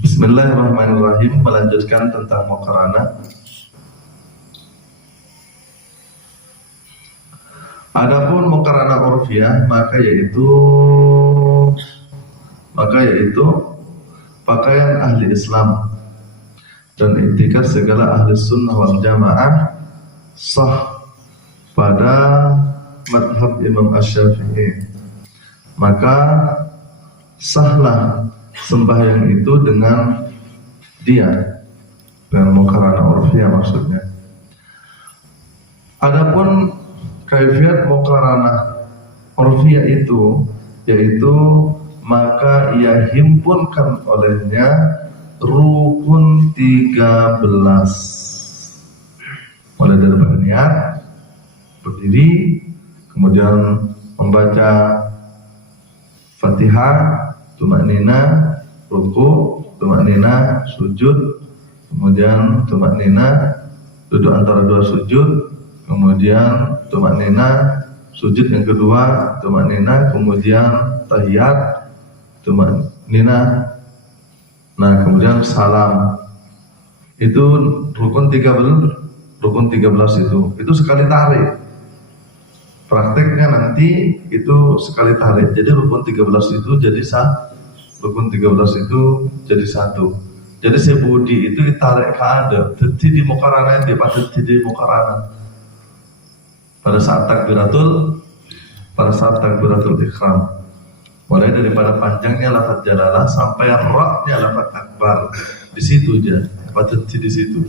Bismillahirrahmanirrahim. Melanjutkan tentang muqaranah. Adapun muqaranah urfiyah maka yaitu pakaian ahli Islam dan i'tikad segala ahli sunnah wal jamaah sah pada madhab Imam Asy-Syafi'i. Maka sahlah sembahyang itu dengan muqaranah urfiyah maksudnya. Adapun kaifiat muqaranah urfiyah itu yaitu maka ia himpunkan olehnya rukun 13, mulai dari berniat, berdiri, kemudian membaca Fatihah, tumaknina, ruku, tumaknina, sujud, kemudian tumaknina, duduk antara dua sujud, kemudian tumaknina, sujud yang kedua, tumaknina, kemudian tahiyat, tumaknina, nah kemudian salam. Itu rukun 13 itu sekali tarik. Prakteknya nanti itu sekali tarik. Jadi rukun 13 itu jadi satu. Jadi sebudi itu ditarik ke ada. Jadi di muqaranah dia pada di muqaranah. Pada saat takbiratul ihram. Mulai daripada panjangnya lafaz jalalah sampai ra-nya lafaz akbar. Di situ aja. Pada di situ.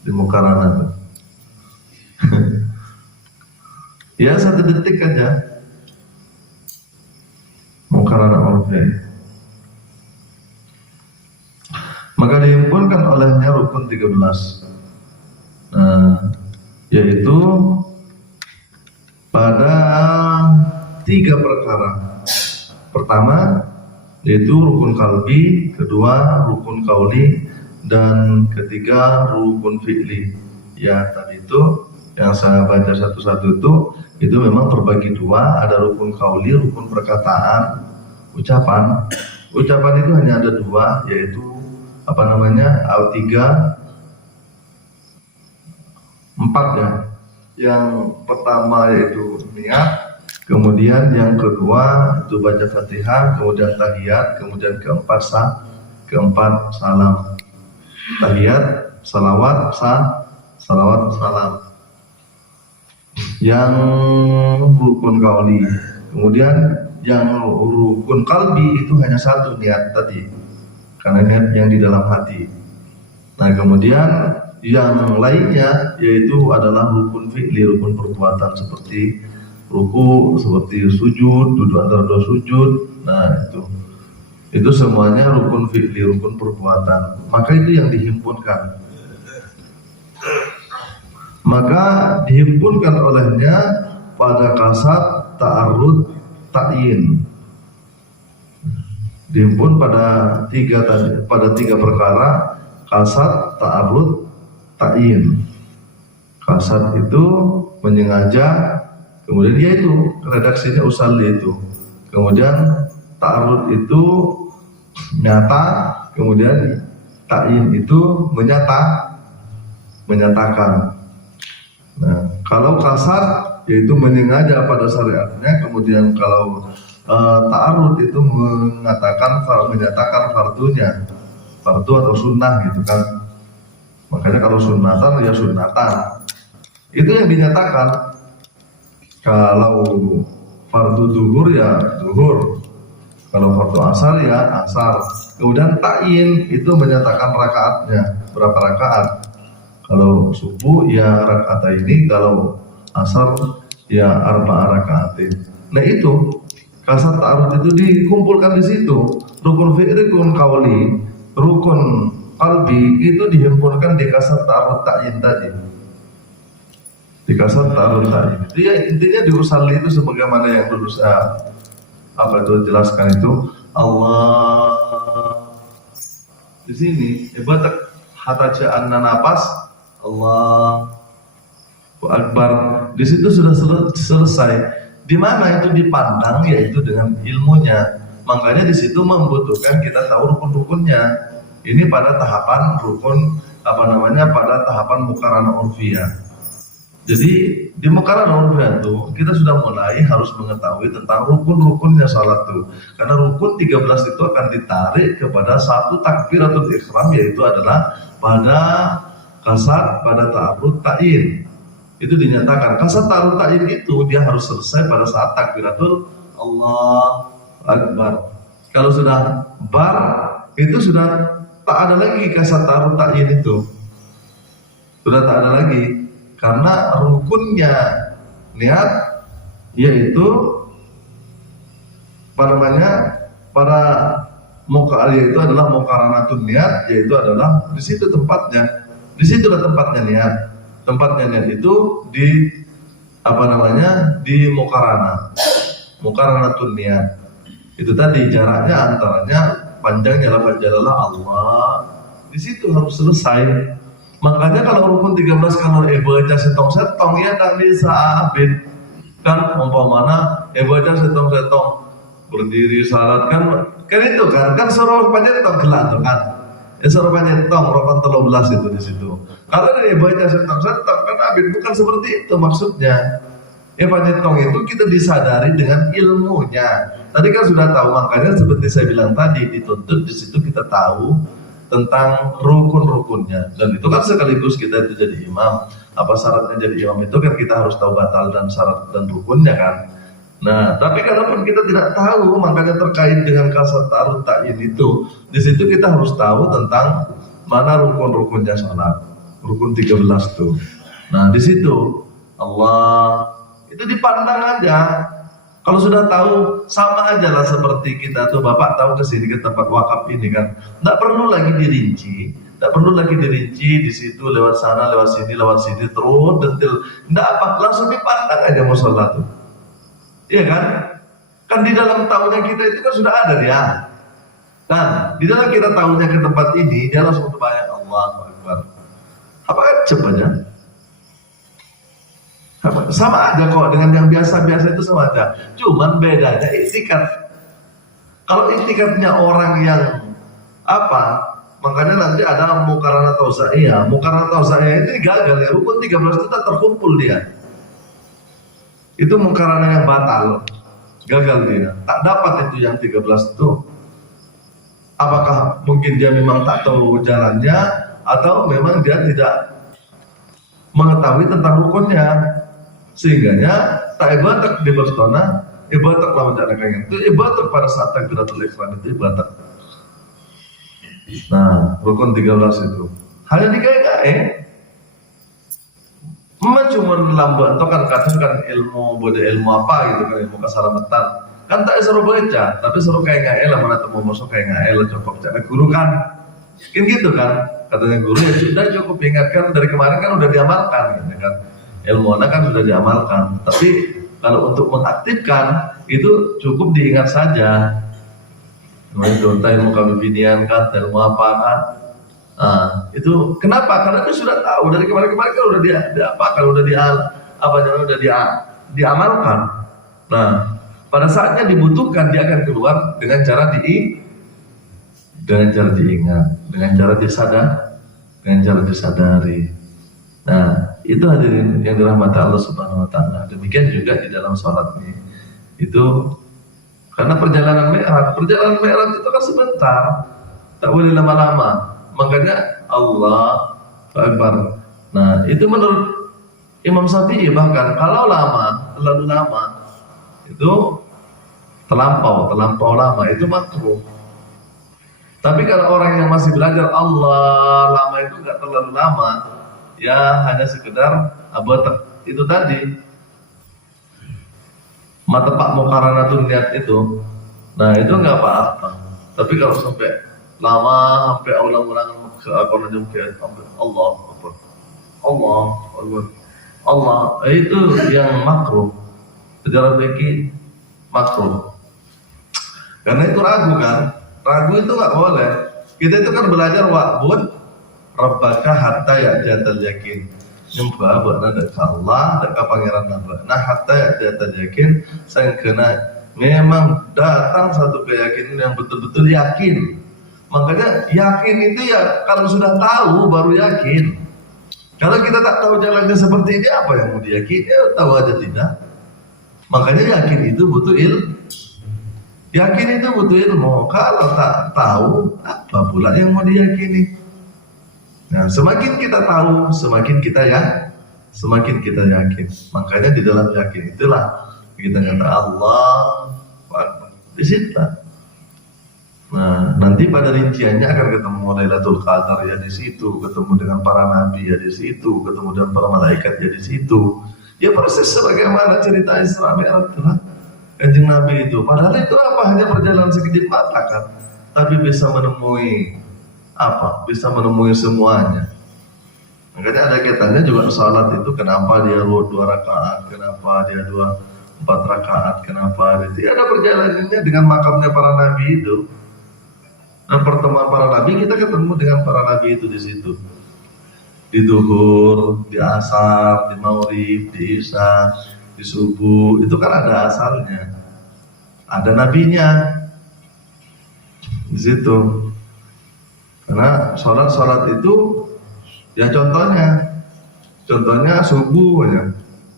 Di muqaranah. Ya 1 detik aja muqaranah urfiyah. Maka dihimpunkan olehnya rukun 13. Nah, yaitu pada 3 perkara. Pertama yaitu rukun qalbi, kedua rukun qauli, dan ketiga rukun fi'li. Ya tadi itu yang saya baca satu-satu itu memang terbagi 2, ada rukun qauli, rukun perkataan, ucapan. Ucapan itu hanya ada 2, yaitu 4 ya. Yang pertama yaitu niat, kemudian yang kedua itu baca Fatihah, kemudian tahiyat, kemudian keempat salam. Tahiyat, salawat, salam. Yang rukun qauli. Kemudian yang rukun qalbi itu hanya 1, niat tadi, karena niat yang di dalam hati. Nah kemudian yang lainnya yaitu adalah rukun fi'li, rukun perbuatan seperti ruku, seperti sujud, duduk antara 2 sujud. Nah itu semuanya rukun fi'li, rukun perbuatan. Maka itu yang dihimpunkan. Maka dihimpunkan olehnya pada kasat, ta'arud, ta'yin. Dihimpun pada 3 perkara: kasat, ta'arud, ta'yin. Kasat itu menyengaja, kemudian yaitu redaksinya usalli itu. Kemudian ta'arud itu nyata, kemudian ta'yin itu menyatakan. Nah, kalau kasar yaitu menyengaja pada syariatnya, kemudian kalau ta'arud itu menyatakan fardunya, fardu atau sunnah gitu kan. Makanya kalau sunnatan ya sunnatan, itu yang dinyatakan. Kalau fardu zuhur ya zuhur, kalau fardu asar ya asar. Kemudian ta'yin itu menyatakan rakaatnya, berapa rakaat. Kalau subuh ya rakaat ini, kalau asar ya 4 rakaatin. Nah itu kasat ta'arud itu dikumpulkan di situ. Rukun fi'li, rukun qauli, rukun qalbi itu dihimpunkan di kasat ta'arud ta'yin tadi. Di kasat ta'arud ta'yin. Itu ya intinya di usalli itu sebagaimana yang dulu saya jelaskan itu. Allah di sini ibadah hataja'anna napas, Allahu Akbar. Di situ sudah selesai. Di mana itu dipandang, yaitu dengan ilmunya. Makanya di situ membutuhkan kita tahu rukun-rukunnya. Ini pada tahapan rukun pada tahapan muqaranah urfiyah. Jadi di muqaranah urfiyah itu kita sudah mulai harus mengetahui tentang rukun-rukunnya salat itu. Karena rukun 13 itu akan ditarik kepada satu takbiratul ihram, yaitu adalah pada kasat pada ta'arud ta'in. Itu dinyatakan kasat ta'arud ta'in itu dia harus selesai pada saat takbiratul Allah Akbar. Kalau sudah bar itu sudah tak ada lagi kasat ta'arud ta'in itu. Sudah tak ada lagi karena rukunnya niat yaitu para muqayyad itu adalah muqaranatun niat, yaitu adalah di situ tempatnya. Di situlah tempatnya niat. Tempatnya niat itu di di muqaranatun niat. Itu tadi jaraknya antaranya panjangnya lafaz jalalah Allah. Di situ harus selesai. Makanya kalau rukun 13 kalau baca setong-setong ya tak bisa abid. Kan umpamana baca setong-setong berdiri salat kan itu kan suruh panjentong gelak tuh kan. Suruh panjentong rokon 13 itu di situ. Kalau dia baca setong-setong kan abid, bukan seperti itu maksudnya. Panjentong itu kita disadari dengan ilmunya. Tadi kan sudah tahu, makanya seperti saya bilang tadi dituntut di situ kita tahu tentang rukun-rukunnya, dan itu kan sekaligus kita itu jadi imam. Apa syaratnya jadi imam itu kan kita harus tahu batal dan syarat dan rukunnya kan. Nah, tapi kalaupun kita tidak tahu, makanya terkait dengan kasat ta'arud ta'in itu, di situ kita harus tahu tentang mana rukun-rukunnya salat. Rukun 13 tuh. Nah, di situ Allah itu dipandang aja. Kalau sudah tahu sama aja lah seperti kita tuh, Bapak tahu ke sini ke tempat wakaf ini kan, nggak perlu lagi dirinci, di situ lewat sana, lewat sini terus detail, nggak apa, langsung dipandang aja musola tuh, iya kan? Kan di dalam tahunya kita itu kan sudah ada dia. Dan di dalam kita tahunya ke tempat ini, dia langsung terbayang Allahu Akbar. Apa cepatnya? Sama aja kok dengan yang biasa-biasa itu, sama aja. Cuman bedanya iktikat. Kalau iktikatnya orang yang makanya nanti ada muqaranah tausaiyah. Muqaranah tausaiyah ini gagal ya. Rukun 13 itu tak terkumpul dia. Itu muqaranah yang batal. Gagal dia. Tak dapat itu yang 13 itu. Apakah mungkin dia memang tak tahu jalannya, atau memang dia tidak mengetahui tentang rukunnya, sehingganya tak ibadah di berstona, ibadah lawan jalan kayak itu, ibadah pada saat takbiratul ihram itu ibadah. Nah, rukun 13 itu hanya digawe-gawe. Cuma lambat atau kan kadang kan ilmu apa gitu kan, ilmu keselamatan kan tak suruh baca, tapi suruh kayak ngael lah, mana temu masuk kayak ngael cukup cara guru kan gitu kan, katanya guru ya sudah cukup ingatkan, dari kemarin kan udah diamalkan gitu kan, ilmu anak kan sudah diamalkan, tapi kalau untuk mengaktifkan itu cukup diingat saja. Itu ilmu kabibinian kan, ilmu apa kan, itu kenapa? Karena itu sudah tahu dari kemarin-kemarin kan udah diamalkan. Nah, pada saatnya dibutuhkan dia akan keluar dengan cara diingat, dengan cara disadari. Nah, itu hadirin yang dirahmati Allah Subhanahu wa taala. Demikian juga di dalam salat ini. Itu karena perjalanan mi'raj itu kan sebentar, tak boleh lama-lama. Makanya Allah Akbar. Nah, itu menurut Imam Syafi'i bahkan kalau terlalu lama itu terlampau lama itu makruh. Tapi kalau orang yang masih belajar Allah lama itu nggak terlalu lama, ya hanya sekedar itu tadi matepak muqaranatun niat itu. Nah, itu nggak apa-apa. Tapi kalau sampai lama, sampai ulang-ulang ke Allah Akbar, Allah Akbar, Allah, itu yang makruh. Sejarah fikih makruh. Karena itu ragu kan? Ragu itu nggak boleh. Kita itu kan belajar wa'bud rabbaka hatta ya'jatal yakin. Nyembah buat nada ke Allah, nada ke pangeran nada. Nah hatta ya'jatal yakin, sang kena memang datang satu keyakinan yang betul-betul yakin. Makanya yakin itu ya kalau sudah tahu baru yakin. Kalau kita tak tahu jalannya seperti ini, apa yang mau diyakini? Ya, tahu aja tidak. Makanya yakin itu butuh ilmu. Yakin itu butuh ilmu. Kalau tak tahu, apa pula yang mau diyakini? Nah, semakin kita tahu, semakin kita yakin. Makanya di dalam yakin itulah kita kata Allah Akbar. Di situ. Nah, nanti pada rinciannya akan ketemu Lailatul Qadar ya di situ, ketemu dengan para nabi ya di situ, ketemu dengan para malaikat ya di situ. Ya persis sebagaimana cerita Isra Mi'raj itu lah. Kanjeng Nabi itu, padahal itu apa? Hanya perjalanan sekejap mata kan, tapi bisa menemui apa? Bisa menemui semuanya. Makanya ada kaitannya juga salat itu, kenapa dia 2 rakaat, kenapa dia 4 rakaat, kenapa dia ada perjalanannya dengan makamnya para nabi itu. Nah, pertemuan para nabi kita ketemu dengan para nabi itu di situ. Di duhur, di asar, di maurib, di isya, di subuh, itu kan ada asalnya, ada nabinya di situ. Karena sholat itu ya contohnya subuh ya.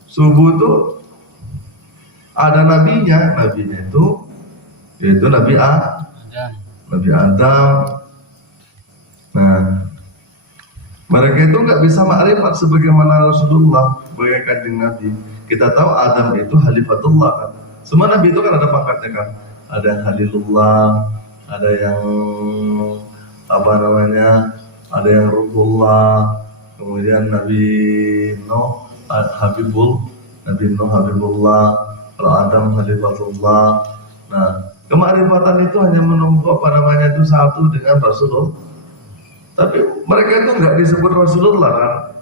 Subuh itu ada nabinya itu yaitu Nabi Adam. Nah, mereka itu nggak bisa makrifat sebagaimana Rasulullah, sebagai kanjeng Nabi. Kita tahu Adam itu Khalifatullah kan. Semua Nabi itu kan ada pangkatnya kan. Ada yang Khalilullah, ada yang ada yang Ruhullah. Kemudian Nabi Nuh Habibullah, kalau Adam Khalifatullah. Nah, kemakrifatan itu hanya menunggu itu satu dengan Rasulullah. Tapi mereka itu nggak disebut Rasulullah kan.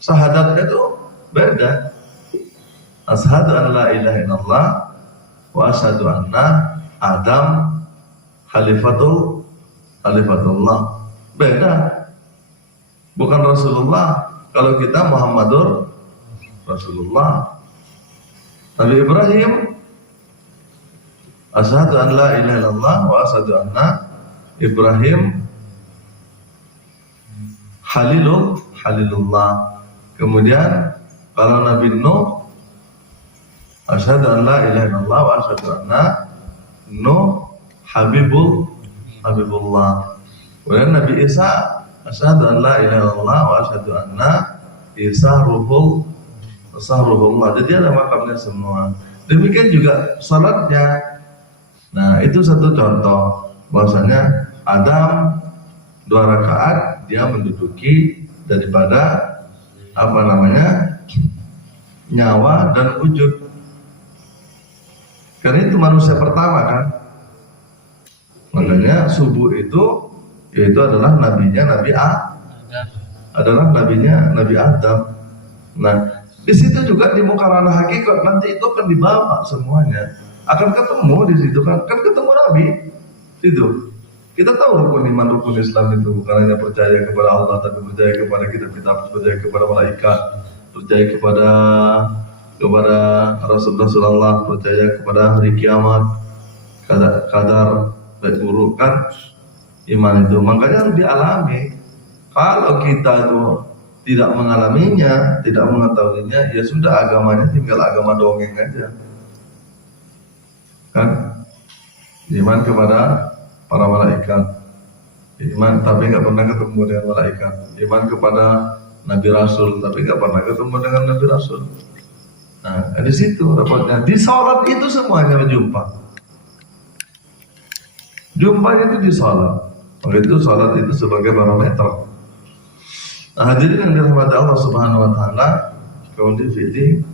Syahadatnya itu beda. Asyhadu an la ilaha illallah wa asyhadu anna Adam Khalifatullah. Beda. Bukan Rasulullah. Kalau kita Muhammadur Rasulullah. Nabi Ibrahim asyhadu an la ilaha illallah wa asyhadu anna Ibrahim Halilullah. Kemudian kalau Nabi Nuh asyhadu an la ilaha illallah wa asyhadu anna Nuh Habibullah. Kemudian Nabi Isa asyhadu an la ilaha illallah wa asyhadu anna Isa Ruhullah. Jadi ada makamnya semua. Demikian juga salatnya. Nah, itu satu contoh bahwasanya Adam 2 rakaat dia menduduki daripada nyawa dan wujud. Karena itu manusia pertama kan. Makanya subuh itu adalah nabinya Nabi Adam. Nah, di situ juga di muka ranah hakikat nanti itu akan dibawa semuanya. Akan ketemu di situ kan ketemu Nabi. Itu. Kita tahu rukun iman, rukun Islam itu bukan hanya percaya kepada Allah, tapi percaya kepada kitab-kitab, percaya kepada malaikat, percaya kepada Rasulullah, percaya kepada hari kiamat, kadar baik buruk kan iman itu. Makanya harus dialami. Kalau kita itu tidak mengalaminya, tidak mengetahuinya, ya sudah agamanya tinggal agama dongeng aja. Kan? Iman kepada para malaikat, iman tapi nggak pernah ketemu dengan malaikat. Iman kepada Nabi Rasul tapi nggak pernah ketemu dengan Nabi Rasul. Nah, di situ dapatnya. Di sholat itu semuanya berjumpa. Jumpanya itu di sholat. Maka itu sholat itu sebagai barometer. Nah, hadirin yang dirahmati Allah Subhanahu Wa Taala, kaum fikih,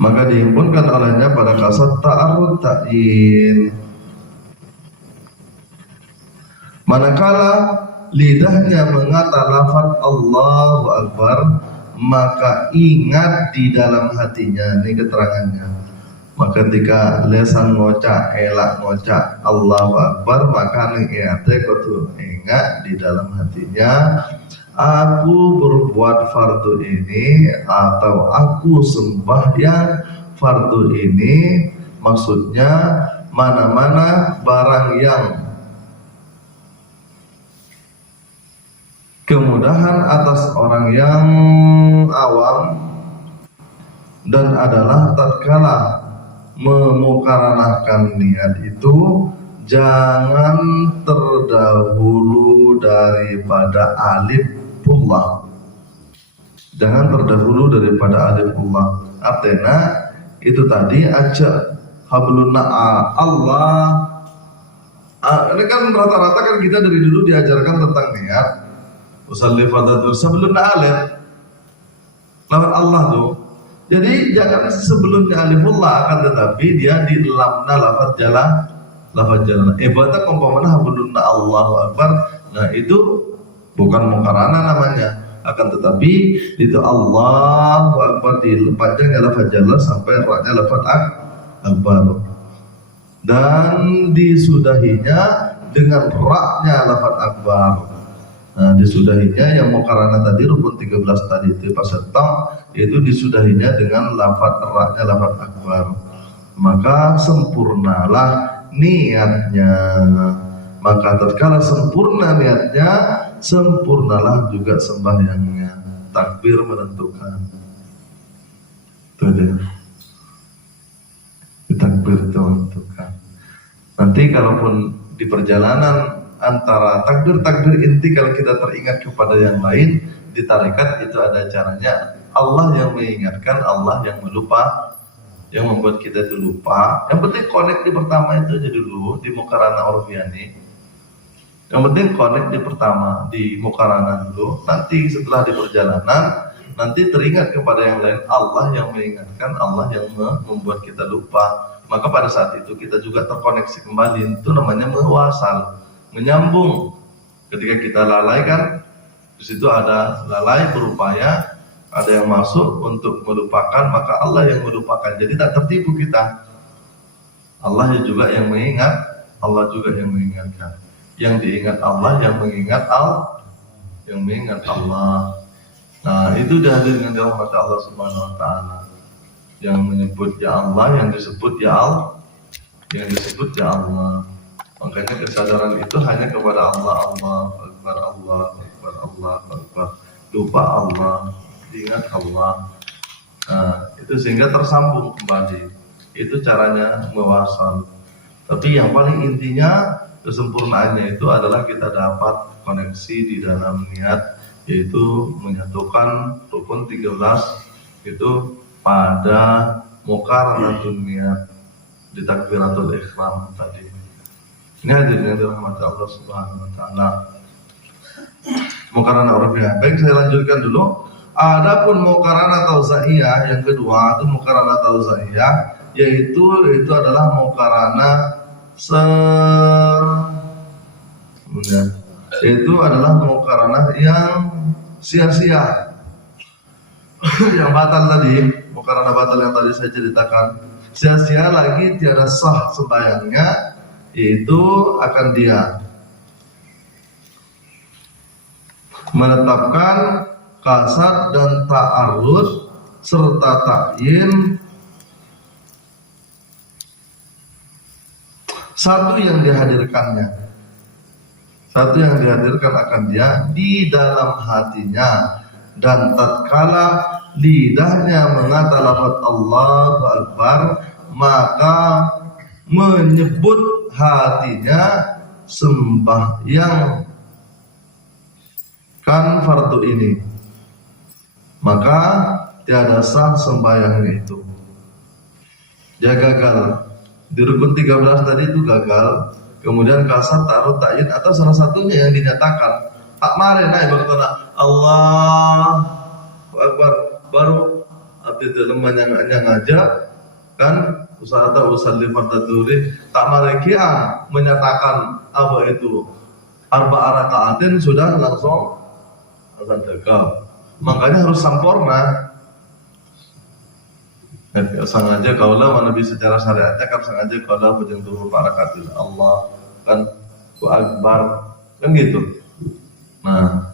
maka dihimpunkan olehnya pada kasat ta'arud ta'yin. Manakala lidahnya mengata lafaz Allahu Akbar, maka ingat di dalam hatinya. Ini keterangannya. Maka ketika lesan ngocak, elak ngocak Allahu Akbar, maka ingatnya kudu ingat di dalam hatinya, aku berbuat fardu ini atau aku sembahyang fardu ini maksudnya mana-mana barang yang kemudahan atas orang yang awam dan adalah tatkala memukaranakan niat itu jangan terdahulu daripada alifullah. Jangan terdahulu daripada alifullah. Artinya itu tadi aja hablunna Allah. Ini kan rata-rata kan kita dari dulu diajarkan tentang niat. Usalli fadatul sebelumnya alif. Lafaz Allah tuh. Jadi jangan sebelumnya alifullah, akan tetapi dia di dalamnya lafaz jalan. Ibadah kompomana hablunna Allahu Akbar. Nah itu bukan mukarana namanya. Akan tetapi itu Allahu Akbar panjangnya lafaz jalan sampai ra-nya lafaz akbar. Dan disudahinya dengan ra-nya lafaz akbar. Nah, disudahinya yang mukarana tadi rukun 13 tadi itu pasetong itu disudahinya dengan lafaz ra-nya lafaz akbar. Maka sempurnalah niatnya. Maka tatkala sempurna niatnya, sempurnalah juga sembahyangnya. Takbir menentukan. Itu dia. Takbir itu menentukan. Nanti kalaupun di perjalanan antara takbir inti, kalau kita teringat kepada yang lain di tarekat itu ada caranya. Allah yang mengingatkan, Allah yang melupa, yang membuat kita itu lupa. Yang penting connect di pertama itu aja dulu di mukarana orfiani. Yang penting connect di pertama di mukarana dulu. Nanti setelah di perjalanan nanti teringat kepada yang lain. Allah yang mengingatkan, Allah yang membuat kita lupa. Maka pada saat itu kita juga terkoneksi kembali. Itu namanya mewasal, menyambung. Ketika kita lalai kan, di situ ada lalai berupaya, ada yang masuk untuk melupakan, maka Allah yang melupakan. Jadi tak tertipu kita. Allah juga yang mengingat, Allah juga yang mengingatkan. Yang diingat Allah, yang mengingat Allah. Nah, itu dah dengan rahmat Allah Subhanahu wa taala. Yang menyebut ya Allah, yang disebut ya Allah, yang disebut ya Allah. Makanya kesadaran itu hanya kepada Allah, Allah Akbar, Allah Akbar, Allah Akbar. Lupa Allah, ingat Allah. Nah, itu sehingga tersambung kembali. Itu caranya mewasal. Tapi yang paling intinya kesempurnaannya itu adalah kita dapat koneksi di dalam niat, yaitu menyatukan rukun 13 itu pada muqaranatun niat di takbiratul ihram tadi. Ini hadirin yang dirahmati Allah Subhanahu wa taala. Muqaranah urfiyah. Baik, saya lanjutkan dulu. Adapun muqaranah tauzaiyah yang kedua itu muqaranah tauzaiyah, yaitu adalah muqaranah yaitu adalah muqaranah yang sia-sia. Yang batal tadi, muqaranah batal yang tadi saya ceritakan, sia-sia lagi, tiada sah sembahyangnya, itu akan dia menetapkan kasar dan ta'arud serta ta'yin satu yang dihadirkannya. Satu yang dihadirkan akan dia di dalam hatinya, dan tatkala lidahnya mengata lafaz Allahu Akbar, maka menyebut hatinya sembahyang kan fardu ini, maka tiada sah sembahyangnya itu. Dia gagal. Di rukun 13 tadi itu gagal. Kemudian kasar, ta'arud, ta'yin atau salah satunya yang dinyatakan. Tak mare naik berkata Allah Akbar, baru abdi dalam yang ngajak kan usaha atau usalli fardaduri, tak mare kia menyatakan apa itu arba rakaatin sudah langsung azan tegal. Makanya harus sempurna. Sengaja kaulah Nabi secara syariatnya kan sengaja kaulah bujang tubuh barakatil Allah kan wa akbar kan gitu. Nah,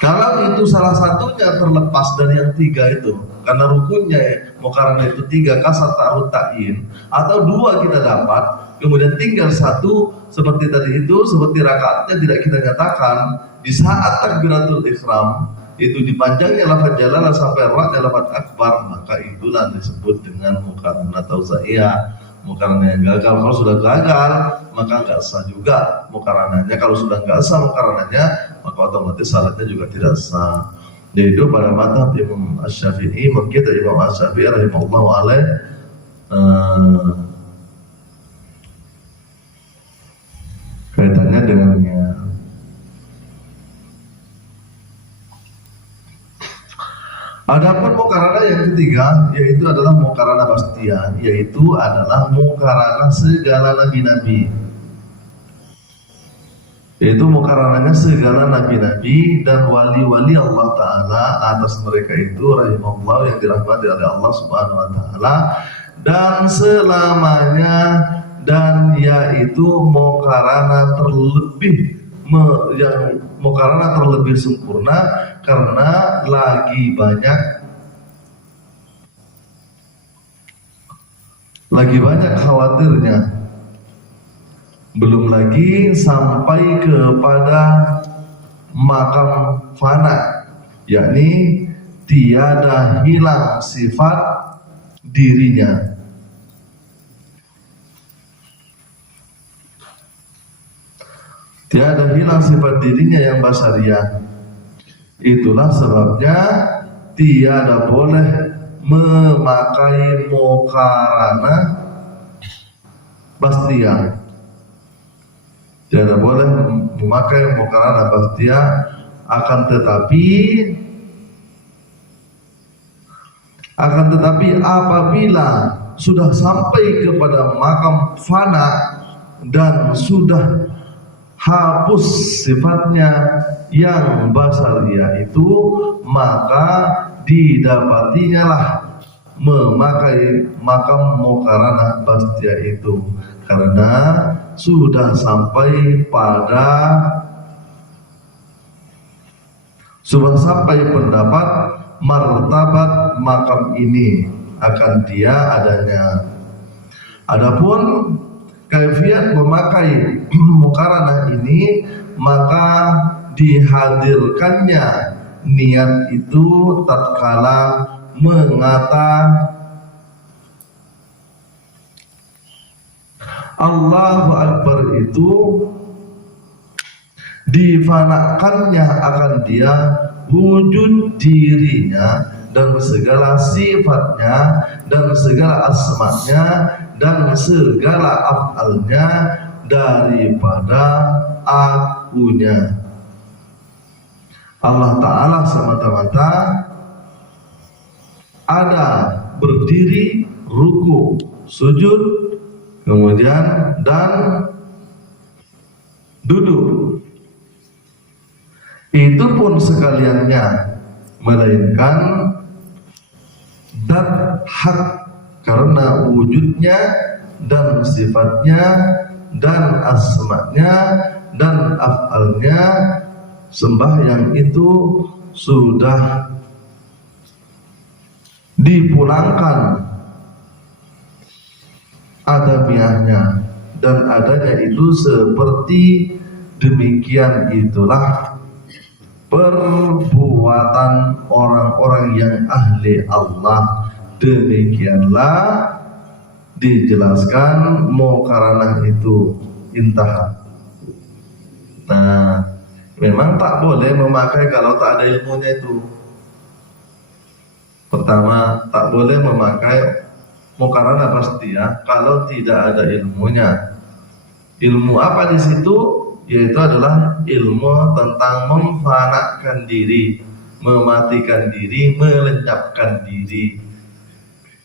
Kalau itu salah satunya terlepas dari yang tiga itu, karena rukunnya muqaranah itu tiga, kasar, ta'arud, ta'yin, atau dua kita dapat, kemudian tinggal satu seperti tadi itu, seperti rakaatnya tidak kita nyatakan di saat takbiratul ihram itu dipanjangnya lafaz jalalah sampai ra-nya lafaz akbar, maka itulah disebut dengan muqaranah tauzaiyah. Muqaranah yang gagal. Kalau sudah gagal maka nggak sah juga muqaranahnya. Kalau sudah nggak sah muqaranahnya maka otomatis syaratnya juga tidak sah. Jadi itu pada mazhab Imam Asy-Syafi'i, kita Imam Asy-Syafi'i rahimahullahu alaih kaitannya dengannya. Adapun muqaranah yang ketiga yaitu adalah muqaranah bastian, yaitu adalah muqaranah segala nabi-nabi. Yaitu muqaranahnya segala nabi-nabi dan wali-wali Allah Ta'ala atas mereka itu rahimahullah yang dirahmati oleh Allah Subhanahu Wa Ta'ala dan selamanya, dan yaitu muqaranah terlebih yang muqaranah terlebih sempurna karena lagi banyak khawatirnya, belum lagi sampai kepada makam fana, yakni tiada hilang sifat dirinya. Tiada hilang sifat dirinya yang basariah. Itulah sebabnya tiada boleh memakai muqaranah bastiah. Tiada boleh memakai muqaranah bastiah, akan tetapi apabila sudah sampai kepada makam fana dan sudah hapus sifatnya yang basariah itu, maka didapatinya lah memakai makam muqaranah bastiah itu, karena sudah sampai pendapat martabat makam ini akan dia adanya. Adapun kaifiat memakai muqaranah ini, maka dihadirkannya niat itu tatkala mengata Allahu Akbar itu difanakannya akan dia wujud dirinya dan segala sifatnya dan segala asma'nya dan segala af'alnya daripada akunya. Allah Ta'ala semata-mata ada berdiri, ruku, sujud, kemudian dan duduk. Itu pun sekaliannya, melainkan dan hak, karena wujudnya dan sifatnya dan asma'nya dan af'alnya sembahyang itu sudah dipulangkan adamiahnya, dan adanya itu seperti demikian itulah perbuatan orang-orang yang ahli Allah. Demikianlah dijelaskan muqaranah itu intah. Nah, memang tak boleh memakai kalau tak ada ilmunya itu. Pertama, tak boleh memakai muqaranah bastiah kalau tidak ada ilmunya. Ilmu apa di situ? Yaitu adalah ilmu tentang memfanakan diri, mematikan diri, melenyapkan diri.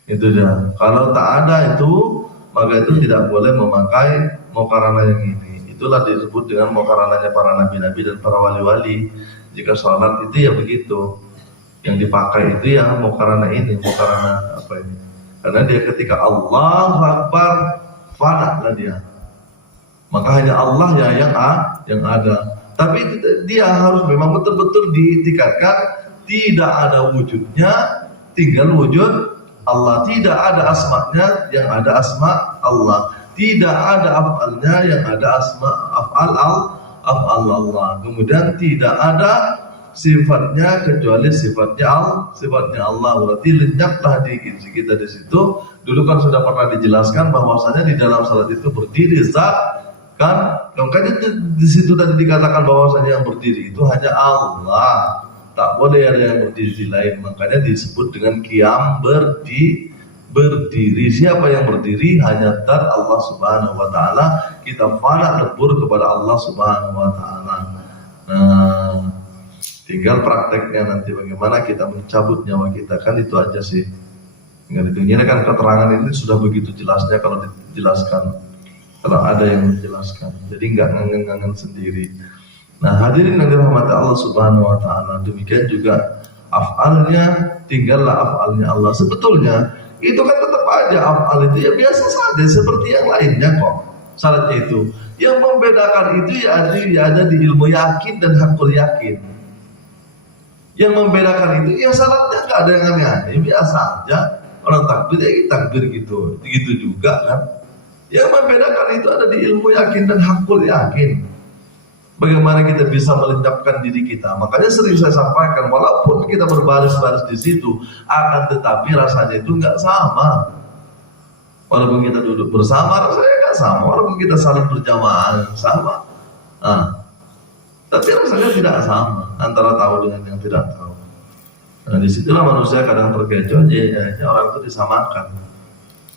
Itu dia. Kalau tak ada itu, maka itu tidak boleh memakai muqaranah yang ini. Itulah disebut dengan muqaranahnya para nabi-nabi dan para wali-wali. Jika sholat itu ya begitu. Yang dipakai itu ya muqaranah ini, muqaranah apa ini? Karena dia ketika Allahu Akbar, fana lah dia. Maka hanya Allah ya yang ada. Tapi dia harus memang betul-betul ditingkatkan, tidak ada wujudnya, tinggal wujud Allah. Tidak ada asma'nya, yang ada asma' Allah. Tidak ada af'alnya, yang ada asma' af'al Allah. Kemudian tidak ada sifatnya kecuali sifatnya Allah. Berarti lenyaplah di kita di situ. Dulu kan sudah pernah dijelaskan bahwasanya di dalam salat itu berdiri zat, kan? Makanya di situ tadi dikatakan bahwasanya yang berdiri itu hanya Allah. Tak boleh ada yang berdiri lain. Makanya disebut dengan qiyam, berdiri. Siapa yang berdiri? Hanya zat Allah Subhanahu wa taala. Kita fana lebur kepada Allah Subhanahu wa taala. Nah, tinggal prakteknya nanti bagaimana kita mencabut nyawa kita, kan itu aja sih. Tinggal itu. Ini kan keterangan ini sudah begitu jelasnya kalau dijelaskan. Kalau ada yang menjelaskan. Jadi nggak ngangen-ngangen sendiri. Nah, hadirin yang dirahmati Allah Subhanahu wa taala, demikian juga af'alnya, tinggallah af'alnya Allah. Sebetulnya itu kan tetap aja af'al itu ya biasa saja seperti yang lainnya kok. Syaratnya itu. Yang membedakan itu ya ada di ilmu yakin dan hakul yakin. Yang membedakan itu ya syaratnya nggak ada yang aneh-aneh, biasa aja. Orang takbir ya takbir gitu. Begitu juga kan. Yang membedakan itu ada di ilmu yakin dan hakul yakin. Bagaimana kita bisa melenyapkan diri kita. Makanya sering saya sampaikan, walaupun kita berbaris-baris di situ, akan tetapi rasanya itu nggak sama. Walaupun kita duduk bersama, rasanya nggak sama. Walaupun kita saling berjamaah, sama. Tapi rasanya tidak sama antara tahu dengan yang tidak tahu. Nah, disitulah manusia kadang terkecoh, ya orang itu disamakan.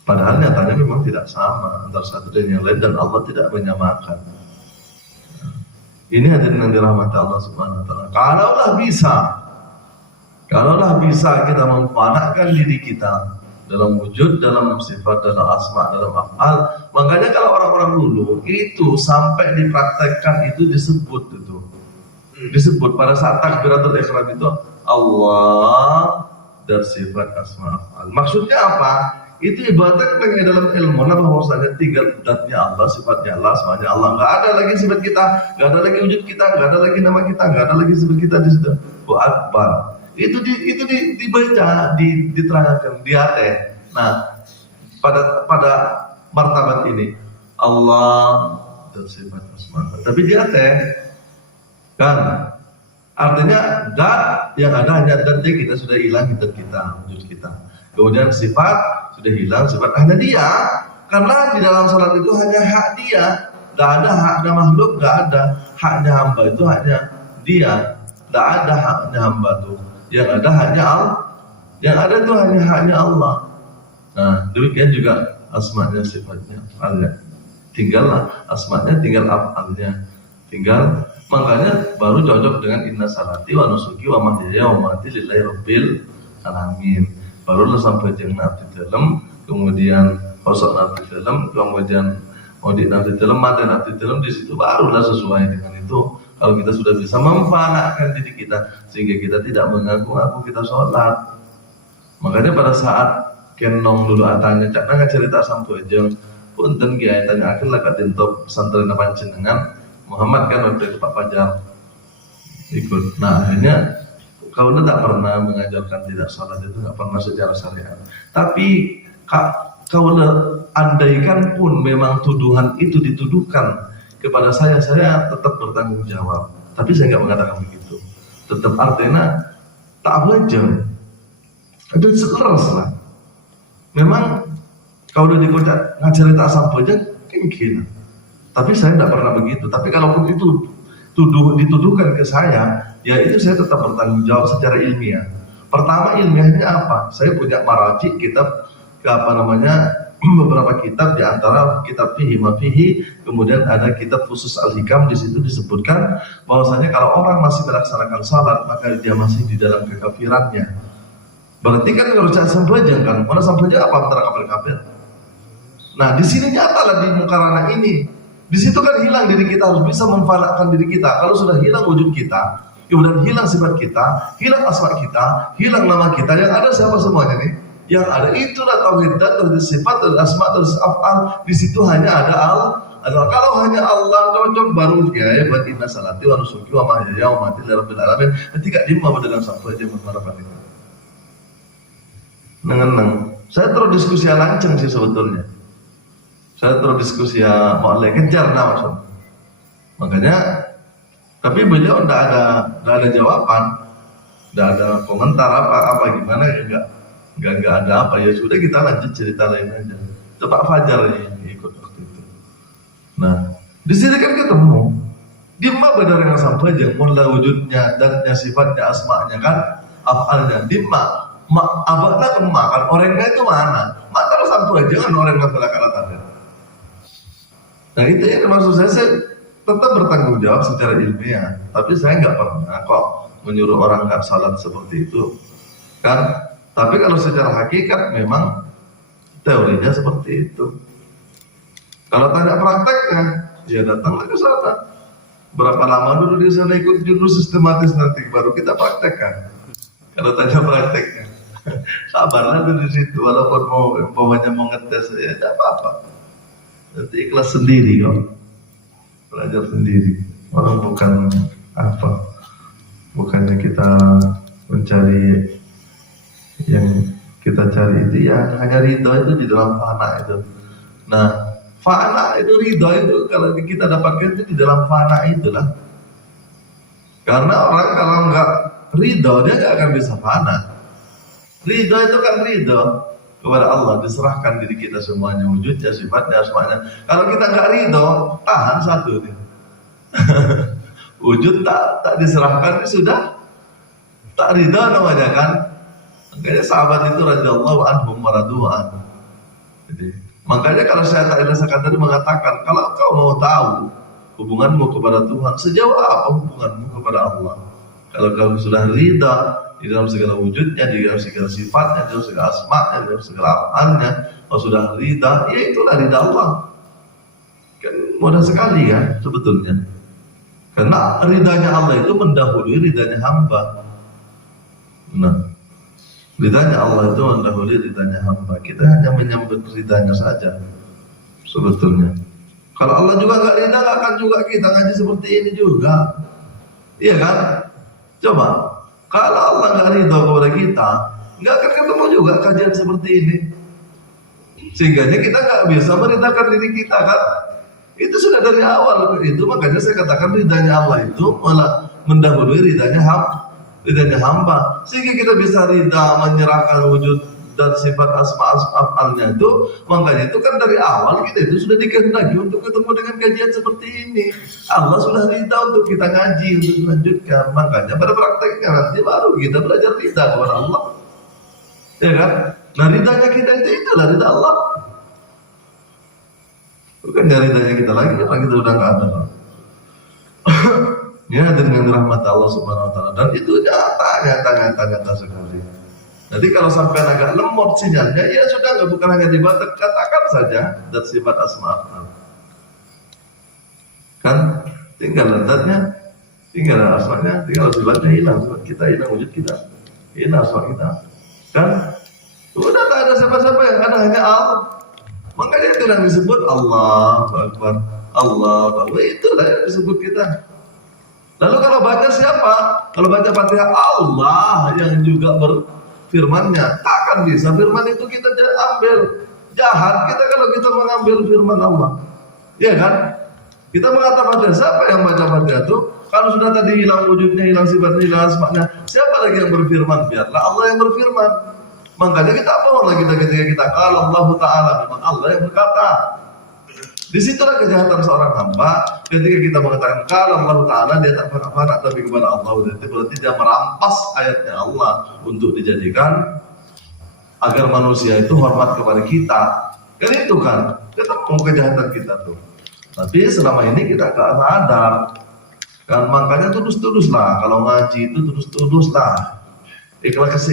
Padahal nyatanya memang tidak sama antara satu dan yang lain, dan Allah tidak menyamakan. Ini hadirin yang dirahmati Allah Subhanahu wa taala. Kalaulah bisa kita memfanakkan diri kita dalam wujud, dalam sifat, dalam asma, dalam af'al. Makanya kalau orang-orang dulu itu sampai dipraktekkan itu disebut pada saat takbiratul ihram itu Allah dan sifat asma af'al. Maksudnya apa? Itu ibadah yang dalam ilmu bahwasanya tinggal zatnya Allah, sifatnya Allah, asmanya Allah. Nggak ada lagi sifat kita, nggak ada lagi wujud kita, nggak ada lagi nama kita, nggak ada lagi sifat kita di situ. Akbar. Itu dibaca, diterangkan di hati. Nah, pada martabat ini Allah dan sifat asma. Tapi di hati kan artinya zat yang ada hanya zatnya, kita sudah hilang zat kita, wujud kita. Kemudian sifat sudah hilang, sifat hanya dia. Karena di dalam salat itu hanya hak dia, tidak ada haknya makhluk, tidak ada haknya hamba, itu haknya dia, tidak ada haknya hamba tuh. Yang ada hanya Allah, yang ada itu hanya haknya Allah. Nah, demikian juga asmanya, sifatnya, afalnya. Tinggallah asmanya, tinggal afalnya, tinggal. Makanya baru cocok dengan inna salati wa nusuki wa mahyaya wa mamati lillahi rabbil alamin. Barulah sampai jengat di dalam, kemudian kosok nabi dalam, kemudian audit nabi dalam, mati nabi dalam, di situ barulah sesuai dengan itu. Kalau kita sudah bisa memfanakkan diri kita sehingga kita tidak mengaku-ngaku kita sholat. Makanya pada saat kenong dulu atanya cak nggak cerita sampai jeng punten kiai tanya akhir lah katintop pesantren panjenengan Muhammad kan waktu itu Pak Fajar ikut. Nah akhirnya kau tak pernah mengajarkan tidak sholat, itu nggak pernah secara syariat. Tapi kau andaikan pun memang tuduhan itu dituduhkan kepada saya tetap bertanggung jawab. Tapi saya nggak mengatakan begitu. Tetap artinya tak wajar. Itu sekeras lah. Memang kau udah dikocak ngajarin tak sampai aja mungkin. Tapi saya nggak pernah begitu. Tapi kalaupun itu dituduhkan ke saya, ya itu saya tetap bertanggung jawab secara ilmiah. Pertama ilmiahnya apa? Saya punya marajik kitab beberapa kitab, di antara kitab Fihi Mafihi, kemudian ada kitab khusus Al-Hikam. Di situ disebutkan bahwasanya kalau orang masih melaksanakan salat maka dia masih di dalam kekafirannya. Berarti kan harus sembajang kan? Mana sembajang apa antara kafir-kafir? Nah di sini nyatalah di mukarana ini. Di situ kan hilang diri kita, harus bisa memfanakkan diri kita. Kalau sudah hilang wujud kita, kemudian hilang sifat kita, hilang asma kita, hilang nama kita, yang ada siapa semuanya nih? Yang ada itulah tauhid, tauhid sifat, tauhid asma, tauhid af'al. Di situ hanya ada Allah. Kalau hanya Allah cocok baru dia buat inna salati wa nusuki wa mahyaya wa mati lirabbil alamin. Ketika dia mau dengan sampai dia mengharapkan itu. Neng. Saya terus diskusi lanceng sih sebetulnya. Saya terus diskusi mau kejar maksud. Makanya, tapi beliau tidak ada jawaban, tidak ada komentar apa gimana ya nggak ada apa ya sudah kita lanjut cerita lain aja. Coba Fajar ini ikut waktu itu. Nah, di sini kan ketemu. Dia mah benar yang sampai aja, mulai wujudnya, datnya, sifatnya, asma'nya kan, afalnya. Dia abadnya kemakan orangnya itu mana? Maka kalau sampai aja kan orang nggak salah tadi. Nah itu yang maksud saya tetap bertanggung jawab secara ilmiah. Tapi saya nggak pernah kok menyuruh orang nggak salat seperti itu, kan? Tapi kalau secara hakikat memang teorinya seperti itu. Kalau tanya prakteknya, ya datanglah ke sana. Berapa lama dulu di sana ikut dulu sistematis nanti baru kita praktekkan. Kalau tanya prakteknya, sabarlah dulu di situ. Walaupun mau ngetes ya tidak apa-apa. Nanti ikhlas sendiri kok, belajar sendiri. Orang bukan apa, bukannya kita mencari yang kita cari itu ya hanya ridho itu di dalam fana itu. Nah, fana itu ridho itu kalau kita dapatkan itu di dalam fana itulah. Karena orang kalau nggak ridho dia nggak akan bisa fana. Ridho itu kan ridho kepada Allah, diserahkan diri kita semuanya, wujudnya, sifatnya, asmanya. Kalau kita nggak ridho, tahan satu nih. Wujud tak diserahkan sudah tak ridho namanya kan. Makanya sahabat itu radhiyallahu anhum wa radu'an. Jadi, makanya kalau saya tak rasakan tadi mengatakan, kalau kau mau tahu hubunganmu kepada Tuhan, sejauh apa hubunganmu kepada Allah? Kalau kau sudah ridha di dalam segala wujudnya, di dalam segala sifatnya, di dalam segala asma'nya, di dalam segala af'alnya, kau sudah ridha, ya itulah ridha Allah. Kan mudah sekali ya sebetulnya. Karena ridhanya Allah itu mendahului ridhanya hamba. Nah, ridhanya Allah itu mendahului ridhanya hamba. Kita hanya menyambut ridhanya saja sebetulnya. Kalau Allah juga nggak ridha, nggak akan juga kita ngaji seperti ini juga. Iya kan? Coba, kalau Allah nggak ridha kepada kita, nggak akan ketemu juga kajian seperti ini. Sehingga kita nggak bisa meridhakan diri kita kan? Itu sudah dari awal. Itu makanya saya katakan ridhanya Allah itu malah mendahului ridhanya hamba, sehingga kita bisa ridha menyerahkan wujud dan sifat asma-af'alnya itu. Makanya itu kan dari awal kita itu sudah dikehendaki untuk ketemu dengan kajian seperti ini. Allah sudah ridha untuk kita ngaji, untuk melanjutkan. Makanya pada prakteknya nanti baru kita belajar ridha kepada Allah, ya kan? Nah ridhanya kita itu itulah ridha Allah, bukan dari ridhanya kita lagi, karena kita udah nggak ada. Ya dengan rahmat Allah Subhanahu Wa Taala, dan itu nyata sekali. Jadi kalau sampai agak lemot sinyalnya, ya sudah nggak, bukan hanya dibatas, katakan saja dan sifat asma. Kan tinggal letaknya, tinggal asmanya, tinggal sifatnya hilang, sifat kita hilang, wujud kita hilang, asma kita. Kan sudah tak ada siapa-siapa yang ada, hanya Allah. Makanya itu yang disebut Allahu Akbar, Allahu Akbar, itulah yang disebut kita. Lalu kalau baca siapa? Kalau baca Fatihah Allah yang juga berfirmannya, takkan bisa firman itu kita ambil. Jahat kita kalau kita mengambil firman Allah, ya kan? Kita mengatakan Fatihah, siapa yang baca Fatihah itu? Kalau sudah tadi hilang wujudnya, hilang sifatnya, hilang asmanya, siapa lagi yang berfirman? Biarlah Allah yang berfirman. Makanya kita bohong lagi ketika kita kalau Allah Ta'ala, memang Allah yang berkata. Disitulah kejahatan seorang hamba ketika kita mengatakan kalau Allah Ta'ala, dia tak pernah tapi kepada Allah, berarti dia merampas ayatnya Allah untuk dijadikan agar manusia itu hormat kepada kita. Kan itu kan ketemu kejahatan kita tuh. Tapi selama ini kita gak sadar kan, makanya tulus-tulus lah kalau ngaji itu, tulus-tulus lah, ikhlas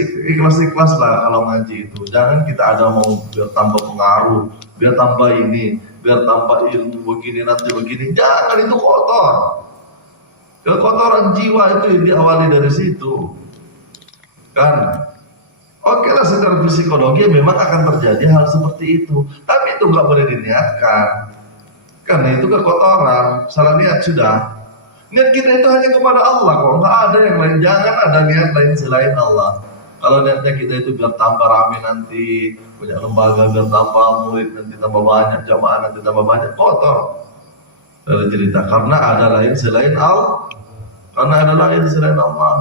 lah kalau ngaji itu. Jangan kita ada mau biar tambah pengaruh, biar tambah ini, biar tambah ilmu begini nanti begini. Jangan, itu kotor. Kekotoran jiwa itu diawali dari situ kan. Oke lah, secara psikologi memang akan terjadi hal seperti itu, tapi itu nggak boleh diniatkan Karena itu kekotoran, salah niat sudah. Niat kita itu hanya kepada Allah kok, nggak ada yang lain. Jangan ada niat lain selain Allah. Kalau niatnya kita itu biar tambah rame nanti, punya lembaga biar tambah murid nanti tambah banyak, jamaah nanti tambah banyak, kotor. Ada cerita karena ada lain selain Allah. Karena ada lain selain Allah.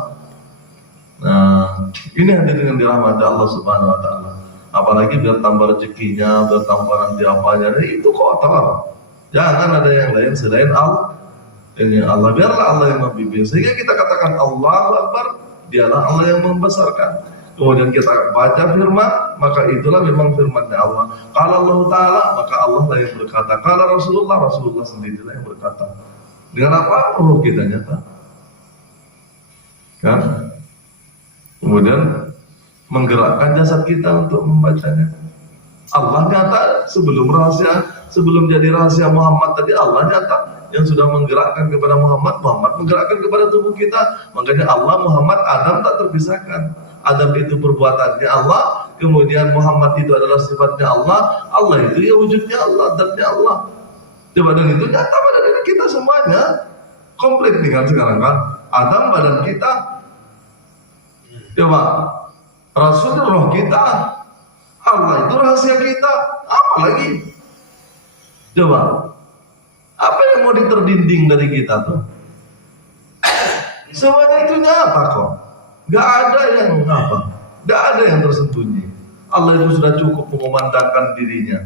Nah, ini hadirin yang dirahmati Allah Subhanahu Wa Taala. Apalagi biar tambah rezekinya, biar tambah nanti apanya, itu kotor. Jangan ada yang lain selain Allah. Ini Allah, biarlah Allah yang membimbing. Sehingga kita katakan Allahu Akbar, dialah Allah yang membesarkan. Kemudian kita baca firman, maka itulah memang firman-Nya Allah. Kalau Allah Ta'ala, maka Allah lah yang berkata. Kalau Rasulullah sendirilah yang berkata. Dengan apa? Ruh kita nyata. Kan? Kemudian menggerakkan jasad kita untuk membacanya. Allah nyata sebelum jadi rahasia Muhammad tadi, Allah nyata yang sudah menggerakkan kepada Muhammad menggerakkan kepada tubuh kita. Makanya Allah, Muhammad, Adam tak terpisahkan. Adam itu perbuatannya Allah, kemudian Muhammad itu adalah sifatnya Allah. Allah itu ya wujudnya Allah, zatnya Allah. Coba, dan itu nyata pada diri kita semuanya. Komplit nih kan sekarang kan. Adam badan kita. Coba, Rasul roh kita. Allah itu rahasia kita. Apa lagi? Coba, apa yang mau diterdinding dari kita tuh? Semuanya itu nyata kok. Gak ada yang apa, gak ada yang tersembunyi. Allah itu sudah cukup mengumandangkan dirinya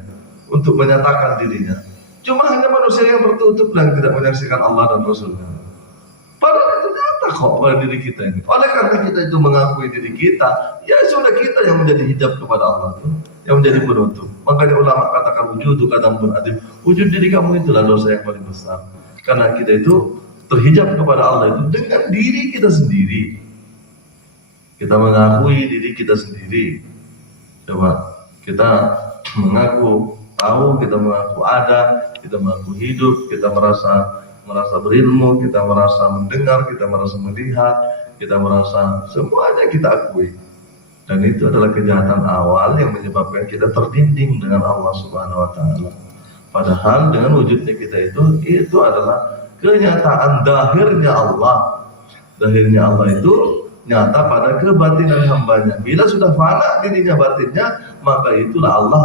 untuk menyatakan dirinya. Cuma hanya manusia yang tertutup dan tidak menyaksikan Allah dan Rasulnya. Padahal itu nyata kok pada diri kita ini. Oleh karena kita itu mengakui diri kita, ya sudah kita yang menjadi hijab kepada Allah itu, yang menjadi penutup. Makanya ulama katakan wujud kadang adil. Wujud diri kamu itulah dosa yang paling besar. Karena kita itu terhijab kepada Allah itu dengan diri kita sendiri. Kita mengakui diri kita sendiri. Coba kita mengaku tahu, kita mengaku ada, kita mengaku hidup, kita merasa berilmu, kita merasa mendengar, kita merasa melihat, kita merasa semuanya kita akui. Dan itu adalah kejahatan awal yang menyebabkan kita terdinding dengan Allah Subhanahu Wa Taala. Padahal dengan wujudnya kita itu adalah kenyataan dahirnya Allah. Dahirnya Allah itu nyata pada kebatinan hambanya. Bila sudah fana dirinya batinnya, maka itulah Allah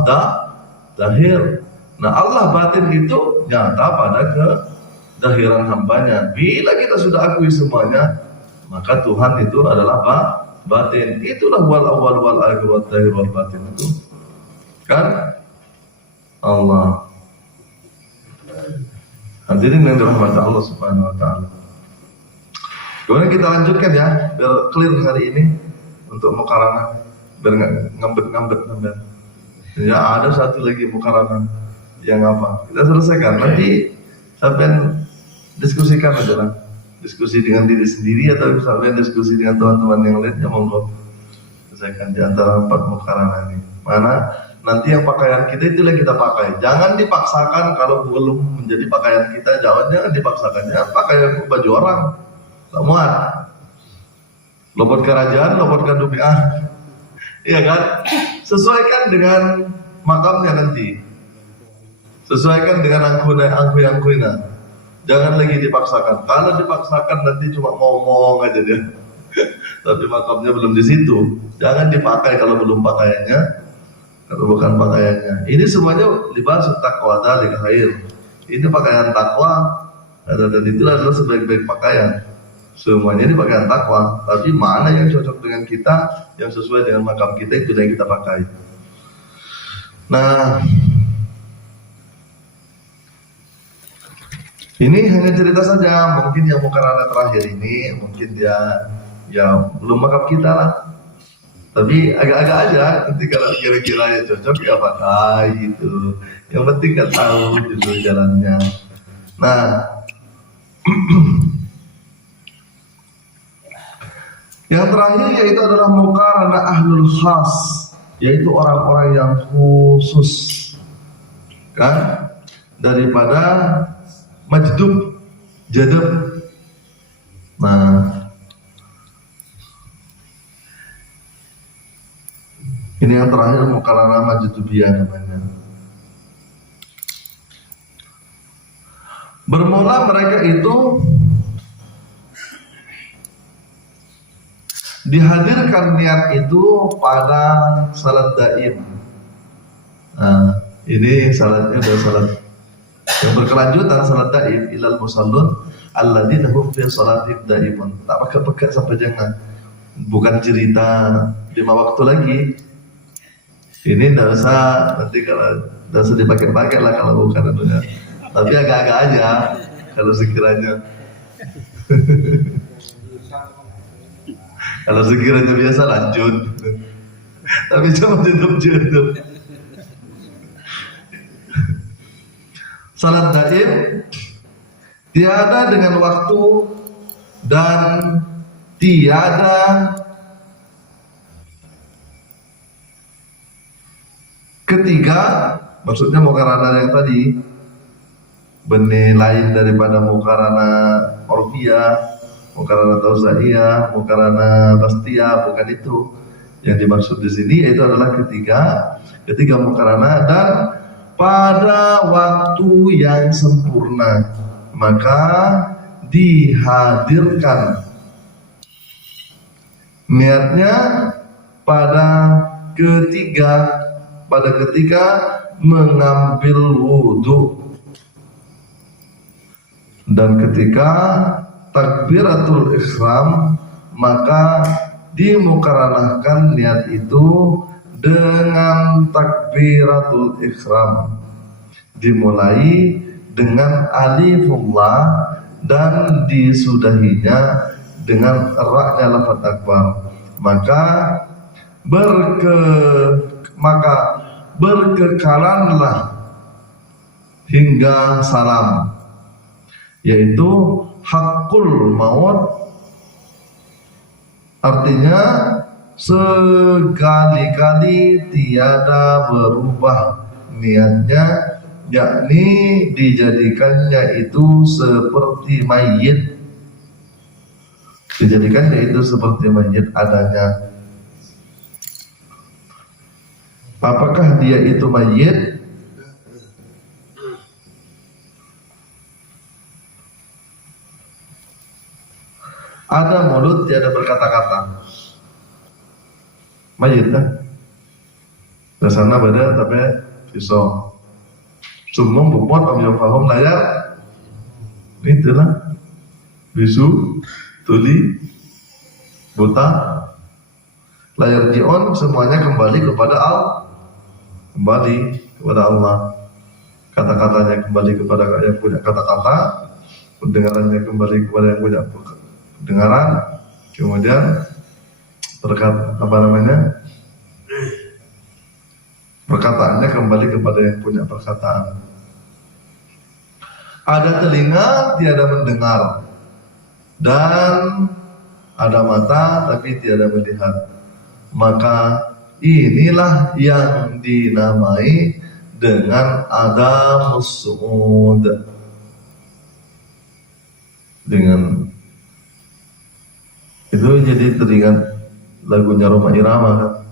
dahir. Nah, Allah batin itu nyata pada kedahiran hambanya. Bila kita sudah akui semuanya, maka Tuhan itu adalah batin. Itulah wal awal wal akhir wal zahir wal batin itu. Kan? Allah. Hadirin yang dirahmati Allah Subhanahu Wa Taala. Kemudian kita lanjutkan ya, biar clear hari ini untuk muqaranah, biar nggak ngambet. Ya, ada satu lagi muqaranah yang apa? Kita selesaikan. Nanti sampai diskusikan aja lah. Diskusi dengan diri sendiri atau sampai diskusi dengan teman-teman yang lain, ya monggo. Selesaikan di antara 4 muqaranah ini. Mana nanti yang pakaian kita itulah kita pakai. Jangan dipaksakan kalau belum menjadi pakaian kita. Jangan dipaksakan. Ya, pakai baju orang. Muat, lopot kerajaan, lopotkan dunia, iya kan? Sesuaikan dengan makamnya nanti, sesuaikan dengan angkuina. Jangan lagi dipaksakan. Kalau dipaksakan nanti cuma ngomong aja dia, tapi makamnya belum di situ. Jangan dipakai kalau belum pakaiannya, kalau bukan pakaiannya. Ini semuanya libas taqwa dzalik khair. Ini pakaian takwa, dan itulah adalah sebaik-baik pakaian. Semuanya ini pakaian takwa, tapi mana yang cocok dengan kita, yang sesuai dengan makam kita, itu yang kita pakai. Nah, ini hanya cerita saja. Mungkin yang muqaranah terakhir ini, mungkin dia ya belum makam kita lah. Tapi agak-agak aja, nanti kalau kira-kira yang cocok ya pakai gitu. Yang penting kan tahu gitu jalannya. Nah, yang terakhir yaitu adalah muqaranah ahlul khas, yaitu orang-orang yang khusus, kan, daripada majdub, jadab. Nah, ini yang terakhir muqaranah majdubiyah namanya. Bermula mereka itu dihadirkan niat itu pada salat daim. Nah, ini salatnya udah salat yang berkelanjutan, salat daim ilal musallun alladzina hum fi salatihim daimun. Tak pakai sampai jangan. Bukan cerita 5 waktu lagi. Ini enggak usah, nanti kalau enggak usah dipakai-pakai lah kalau bukan anunya. Tapi agak-agak aja kalau sekiranya. Kalau sekiranya biasa lanjut. Tapi cuma tutup. Salat daim tiada dengan waktu dan tiada ketiga, maksudnya mukarana yang tadi benih lain daripada mukarana orfiyah, mukarana tausaiyah, mukarana bastia, bukan itu yang dimaksud di sini. Yaitu adalah ketiga mukarana dan pada waktu yang sempurna, maka dihadirkan niatnya pada ketika mengambil wudhu dan ketika takbiratul ihram, maka dimukaranahkan niat itu dengan takbiratul ihram, dimulai dengan alifullah dan disudahinya dengan ra-nya lafaz akbar. Maka berkekalanlah hingga salam, yaitu hakul maut, artinya sekali-kali tiada berubah niatnya, yakni dijadikannya itu seperti mayit, adanya. Apakah dia itu mayit? Ada mulut tiada berkata-kata, mayit kan? Dasarnya beda tapi bisa sumum bupon om yang paham layar itulah bisu tuli buta layar jion, semuanya kembali kepada Allah. Kata-katanya kembali kepada yang punya kata-kata, pendengarannya kembali kepada yang punya pendengaran, kemudian perkataannya kembali kepada yang punya perkataan. Ada telinga tiada mendengar, dan ada mata tapi tiada melihat. Maka inilah yang dinamai dengan adamus su'ud. Dengan itu jadi teringat lagunya Roma Irama kan.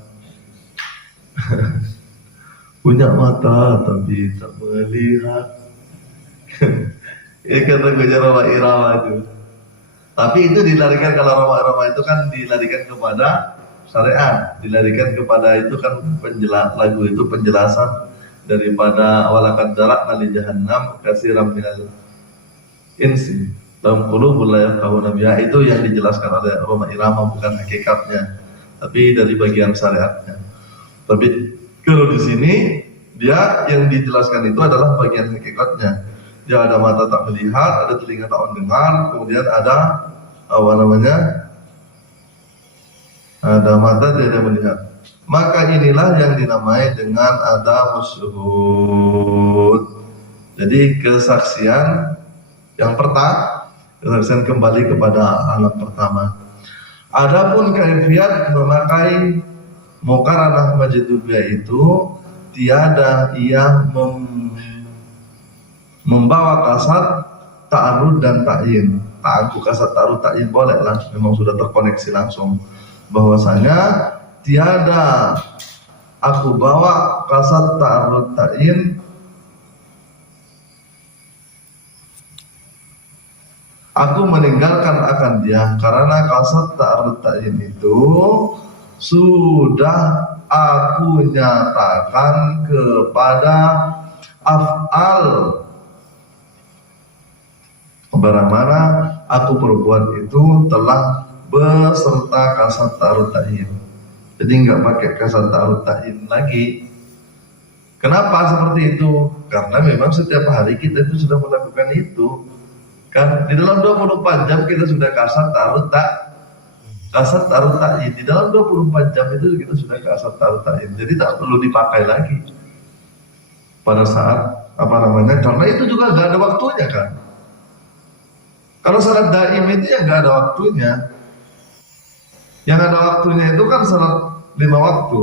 Punya mata tapi tak melihat. Ini kan lagunya Roma Irama itu. Tapi itu dilarikan, kalau Roma itu kan dilarikan kepada syariat, dilarikan kepada itu kan lagu itu penjelasan daripada walaqad zara'na li jahannam katsiran minal insi lahum qulubun la yafqahuna biha. Itu yang dijelaskan oleh Roma Irama, bukan hakikatnya, tapi dari bagian syariatnya. Tapi kalau di sini dia yang dijelaskan itu adalah bagian hakikatnya. Dia ada mata tak melihat, ada telinga tak mendengar, kemudian ada ada mata tidak melihat. Maka inilah yang dinamai dengan adamus syuhud. Jadi kesaksian yang pertama, kesaksian kembali kepada alam pertama. Adapun kaifiat memakai muqaranah majdzubiyah itu tiada ia membawa kasat ta'arud dan ta'yin. Aku kasat ta'arud ta'yin boleh lah, memang sudah terkoneksi langsung. Bahwasanya tiada aku bawa kasat ta'arud ta'yin Aku meninggalkan akan dia karena kasat ta'arud ta'in itu sudah aku nyatakan kepada af'al, barang mana aku perbuat itu telah beserta kasat ta'arud ta'in. Jadi nggak pakai kasat ta'arud ta'in lagi. Kenapa seperti itu? Karena memang setiap hari kita itu sudah melakukan itu. Kan di dalam 24 jam kita sudah kasat ta'arud ta'in. Di dalam 24 jam itu kita sudah kasat ta'arud ta'in. Jadi tak perlu dipakai lagi pada saat karena itu juga gak ada waktunya kan. Kalau salat daim itu yang gak ada waktunya. Yang ada waktunya itu kan salat 5 waktu.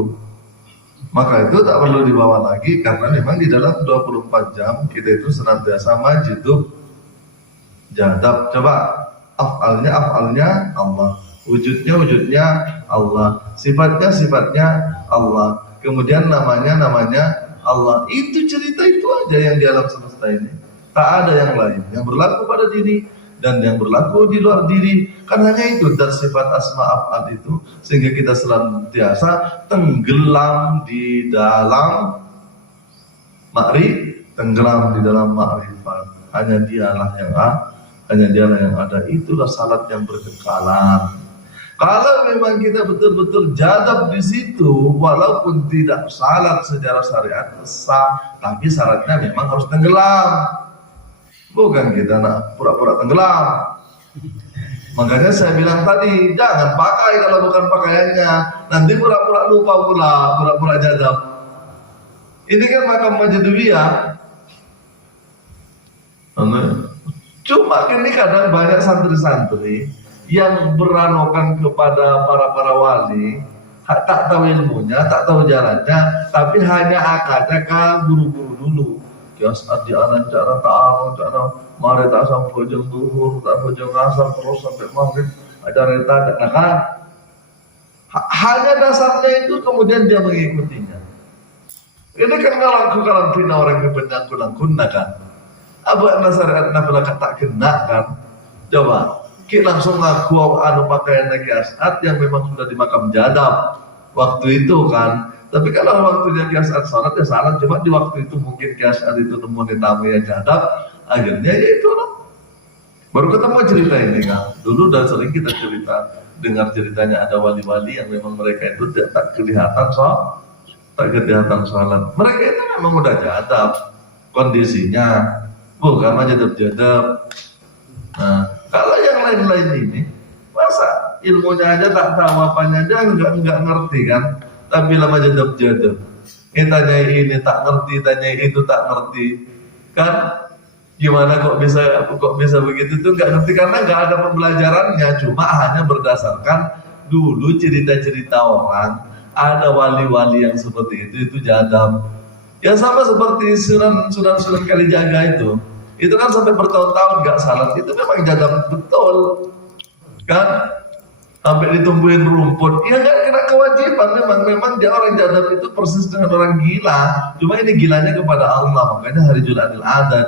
Maka itu tak perlu dibawa lagi karena memang di dalam 24 jam kita itu senantiasa majidub jadab. Coba af'alnya Allah, wujudnya Allah, sifatnya Allah, kemudian namanya Allah. Itu cerita itu aja yang di alam semesta ini. Tak ada yang lain yang berlaku pada diri dan yang berlaku di luar diri. Kan hanya itu dan sifat asma af'al itu, sehingga kita senantiasa tenggelam di dalam ma'rifat. Hanya dialah yang ada. Itulah salat yang berkekalan. Kalau memang kita betul-betul jadab di situ, walaupun tidak salat secara syariat sah, tapi syaratnya memang harus tenggelam. Bukan kita nak pura-pura tenggelam. Makanya saya bilang tadi, jangan pakai kalau bukan pakaiannya. Nanti pura-pura lupa pula, pura-pura jadab. Ini kan makam Majidubiyah. Cuma ini kadang banyak santri-santri yang beranokan kepada para wali, tak tahu ilmunya, tak tahu jalannya, tapi hanya akadnya buru-buru dulu. Kias adi anan cara ta'arun, cara mari tak sampai fajr zuhur, tak fajr asar, terus sampai maghrib, ada reta, kan? Hanya dasarnya itu kemudian dia mengikutinya. Ini kan karantina orang yang penyangkut-angkutna kan. Apa syariat nafila tak kena kan? Coba kita langsung ngaku pakaian kiasat yang memang sudah di makam jadab waktu itu kan. Tapi kalau waktunya kiasat salat ya salat, cuma di waktu itu mungkin kiasat itu nemuin tamu yang jadab, akhirnya ya itu loh. Baru ketemu cerita ini kan. Dulu dan sering kita dengar ceritanya ada wali-wali yang memang mereka itu tak kelihatan salat. Mereka itu memang udah jadab kondisinya, bukan aja jadab. Nah, kalau yang lain-lain ini, masa ilmunya aja tak tahu apanya aja enggak ngerti kan? Tapi lama jadab. Tanya ini tak ngerti, tanya itu tak ngerti, kan? Gimana kok bisa begitu tuh nggak ngerti karena nggak ada pembelajarannya, cuma hanya berdasarkan dulu cerita-cerita orang. Ada wali-wali yang seperti itu jadab. Ya sama seperti Sunan Kalijaga itu kan sampai bertahun-tahun nggak salat, itu memang jadab betul, kan? Sampai ditumbuhin rumput, ya nggak kena kewajiban, memang dia orang jadab itu persis dengan orang gila, cuma ini gilanya kepada Allah, makanya hari Jumadil Adha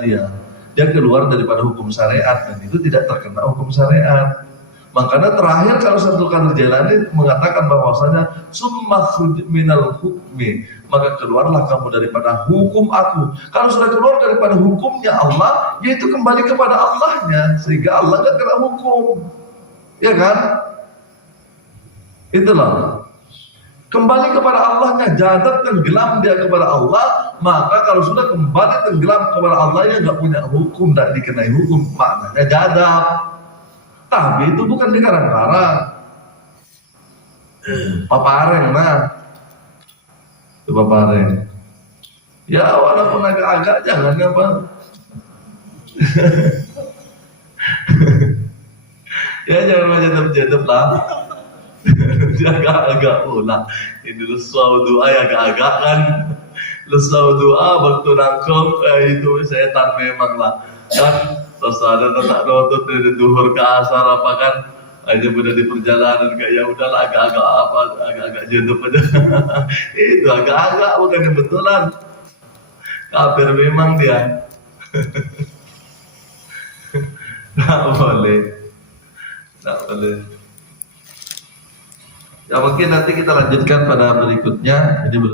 dia keluar daripada hukum syariat dan itu tidak terkena hukum syariat. Makanya terakhir kalau Syaikhul Qadir Jailani mengatakan bahwasanya summa khruj minal hukmi, maka keluarlah kamu daripada hukum aku. Kalau sudah keluar daripada hukumnya Allah, yaitu kembali kepada Allahnya, sehingga Allah nggak kena hukum, ya kan? Itulah kembali kepada Allahnya, jadab tenggelam dia kepada Allah. Maka kalau sudah kembali tenggelam kepada Allah, ya nggak punya hukum, tidak dikenai hukum, maknanya jadab. Tapi itu bukan dikarang-karang. Papareng itu papareng. Ya walaupun agak-agak jangan apa. Ya jangan jadab lah. Agak-agak pula. Ini lesau doa ya agak-agak kan. Lesau doa waktu nangkep itu setan memang lah kan. Terus ada tak nonton dari duhur ke asar apa kan aja udah di perjalanan kayak ya udahlah agak-agak jadab aja. Itu agak-agak bukan kebetulan. Kafir memang dia. Nggak boleh. Nggak boleh. Ya mungkin nanti kita lanjutkan pada berikutnya. Ini